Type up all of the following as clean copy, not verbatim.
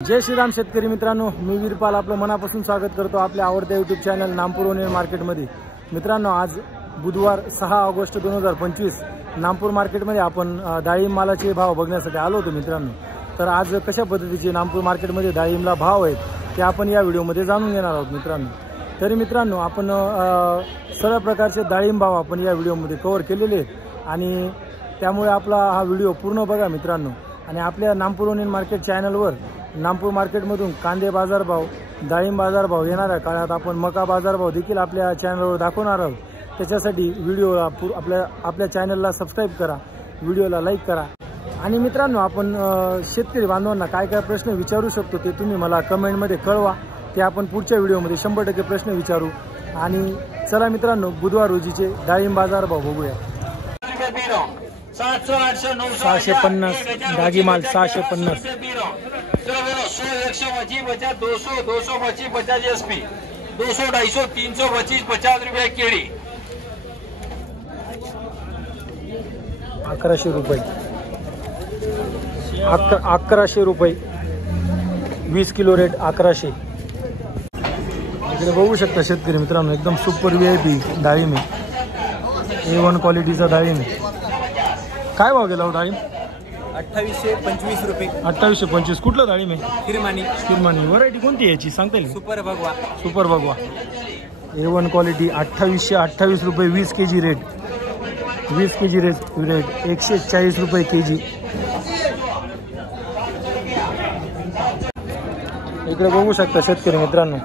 जय श्रीराम शेतकरी मित्रांनो, मी वीरपाल आपलं मनापासून स्वागत करतो आपल्या आवडत्या यूट्यूब चॅनल नामपूर ओनियन मार्केटमध्ये। मित्रांनो, आज बुधवार 6 ऑगस्ट 2025 नामपूर मार्केटमध्ये आपण डाळिंब मालाचे भाव बघण्यासाठी आलो होतो मित्रांनो। तर आज कशा पद्धतीचे नामपूर मार्केटमध्ये डाळिंबला भाव आहेत ते आपण या व्हिडिओमध्ये जाणून घेणार आहोत मित्रांनो। तरी मित्रांनो, आपण सर्व प्रकारचे डाळिंब भाव आपण या व्हिडिओमध्ये कव्हर केलेले आहेत आणि त्यामुळे आपला हा व्हिडिओ पूर्ण बघा मित्रांनो। आणि आपल्या नामपूर ओनियन मार्केट चॅनलवर नामपूर मार्केटमधून कांदे बाजारभाव, डाळिंब बाजारभाव, येणाऱ्या काळात आपण मका बाजारभाव देखील आपल्या चॅनलवर दाखवणार आहोत। त्याच्यासाठी व्हिडिओला आपल्या चॅनलला सबस्क्राईब करा, व्हिडिओला लाईक करा। आणि मित्रांनो, आपण शेतकरी बांधवांना काय काय प्रश्न विचारू शकतो ते तुम्ही मला कमेंटमध्ये कळवा, ते आपण पुढच्या व्हिडिओमध्ये 100% प्रश्न विचारू। आणि चला मित्रांनो, बुधवार रोजीचे डाळिंब बाजारभाव बघूया। 650 डागी माल 650, 200 225 50 एसपी, 200 250 325 50 रुपये केळी, 1100 रुपये, 1100 रुपये 20 किलो रेट 1100। इकडे बघू शकता शेतकरी मित्रांनो, एकदम सुपर VIP डाळिंब आहे, A1 क्वालिटीचा डाळिंब आहे। काय भाव गेला हो डाळिंब? 2825 रुपये। 2825 कुठलं डाळिंब आहे? किरमानी। व्हरायटी कोणती आहे याची सांगता येईल? सुपर भगवा A1 क्वालिटी 2828 रुपये 20 kg रेट, 20 kg रेट 140 रुपये kg। इकडे बघू शकता शेतकरी मित्रांनो,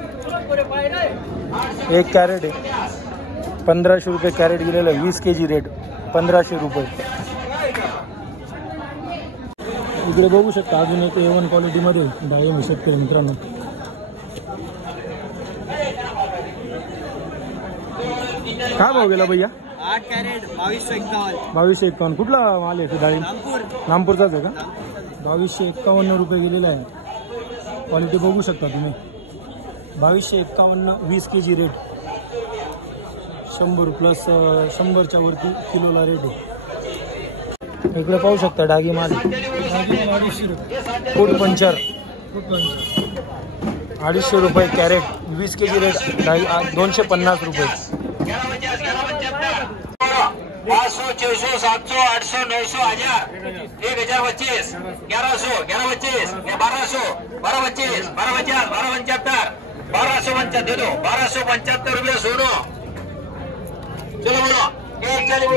एक कॅरेट आहे 1500 रुपये कॅरेट गेलेलं आहे, 20 kg रेट 1500 रुपये। इकडे बघू शकता अजून एक A1 क्वालिटीमध्ये डाळिंब शेतकरी मित्रांनो। काय भाव गेला भैया? 8 कॅरेट 2251। 2251 कुठला माल आहे डाळिंब? नामपूरचाच आहे का? 2251 रुपये गेलेला आहे। क्वालिटी बघू शकता तुम्ही, 2251 20 kg रेट, 100 प्लस 100च्या वरती किलोला रेट आहे। इकडे पाहू शकता डागी माल 250 रुपये, फूट पंचर 250 रुपये कॅरेट, 20 kg रेट 250 रुपये। 500 600 700 800 900 1000 1025 1100 1125 1200 1225 1250 1275 1275 दे दो, 1275 रुपये सोनो। चलो बोलो,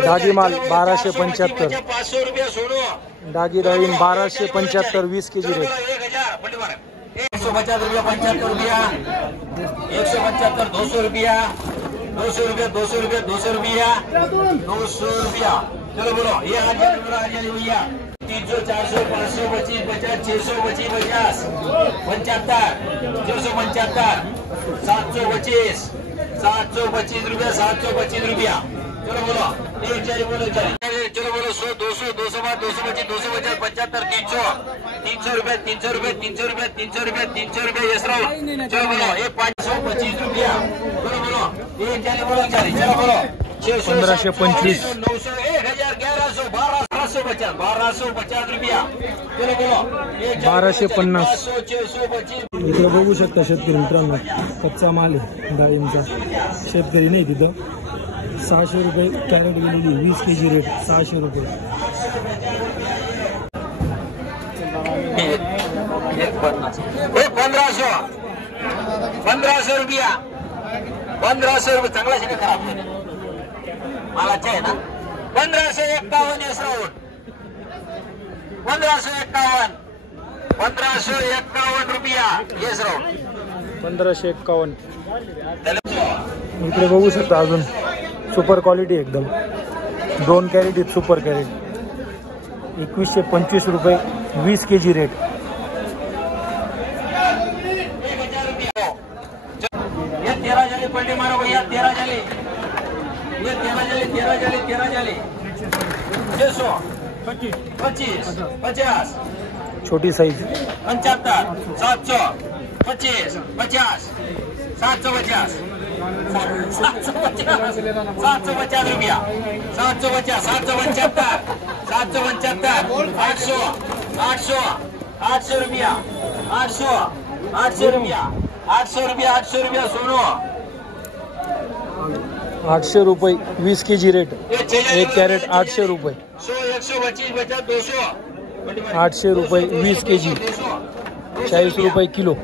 डागी माल 1275, 500 रुपये सोनो। डागी डाळिंब 1275 20 kg रेट, 150 रुपया 75 रुपया, 175 200 रुपया, 200 रुपया 200 रुपया 200 रुपया 200 रुपया। चलो बोलो, ये आ जाए भैया 300 400 500 25 50 600 25 50 75 675 725 725 रुपया 725 रुपया। चलो बोलो, एक चार बोलो, चलो बोलो 100 200 200 225 250 75 300 300 रुपये 300 रुपये 300 रुपये 300 रुपये 300 रुपये यस राव। चलो बोलो, ये 525 रुपया। चलो बोलो, एक चार बोलो, चलो बोलो 1525 900 1000 1100 1250 रुपया। चलो बोलो, 1250 625 इकडे बघू शकता शेतकरी मित्रांनो, कच्चा माल आहे डाळिंबचा, शेतकरी नाही तिथं। 600 रुपये कॅरेट गेलेली, 20 kg रेट 600 रुपये। 1500 रुपया, 1500 रुपये चांगला शेती खराब नाही मालाचे आहे ना। 1551 यस राऊंड, 1551 रुपया यस राऊंड, 1551। इकडे बघू शकता अजून सुपर क्वालिटी एकदम 2 कॅरेट आहेत, सुपर कॅरेट 2125 रुपये 20 kg रेट। ये 13 जाली पलटी मारो भैया, 13 जाली, ये 13 जाली 600 25 50 छोटी साइज 75 700 25 50 750 750 रुपया, 750 775 775 800 800 800 रुपया 800 रुपया 800 रुपया सोनो 800 रुपये 20 kg रेट 1 कॅरेट 800 रुपये 125 बचा 200 800 रुपये 20 kg 40 रुपये किलो